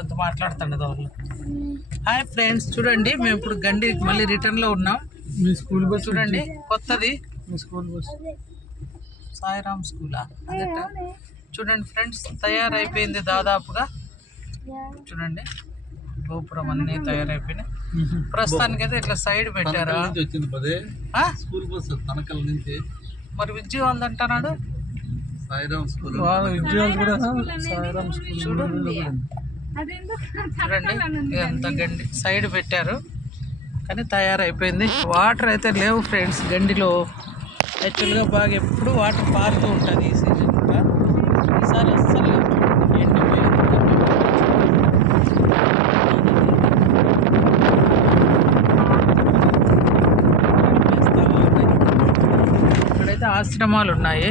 అంత మాట్లాడుతాండి వాళ్ళు. Hi friends, చూడండి మేము ఇప్పుడు గండి మళ్ళీ రిటర్న్లో ఉన్నాం. మీ స్కూల్ బస్ చూడండి కొత్తది మీ స్కూల్ బస్ సాయిరామ్ స్కూలా అదట. చూడండి ఫ్రెండ్స్, తయారైపోయింది దాదాపుగా. చూడండి గోపురం అన్నీ తయారైపోయినాయి. ప్రస్తుతానికి అయితే ఇట్లా సైడ్ పెట్టారు. స్కూల్ బస్ తనకల్ నుంచి మరి విజయవాళ్ళు అంటున్నాడు. సాయిరామ్ స్కూల్ విజయవాడ కూడా సాయిరామ్ స్కూల్ చూడండి ఎంత గండి సైడ్ పెట్టారు కానీ తయారైపోయింది. వాటర్ అయితే లేవు ఫ్రెండ్స్ గండిలో. యాక్చువల్గా బాగా ఎప్పుడు వాటర్ పారుతూ ఉంటుంది ఈ సీజన్ కూడా. ఈసారి అస్సలు లేవు, ఎండిపోయింది. ఇక్కడైతే ఆశ్రమాలు ఉన్నాయి.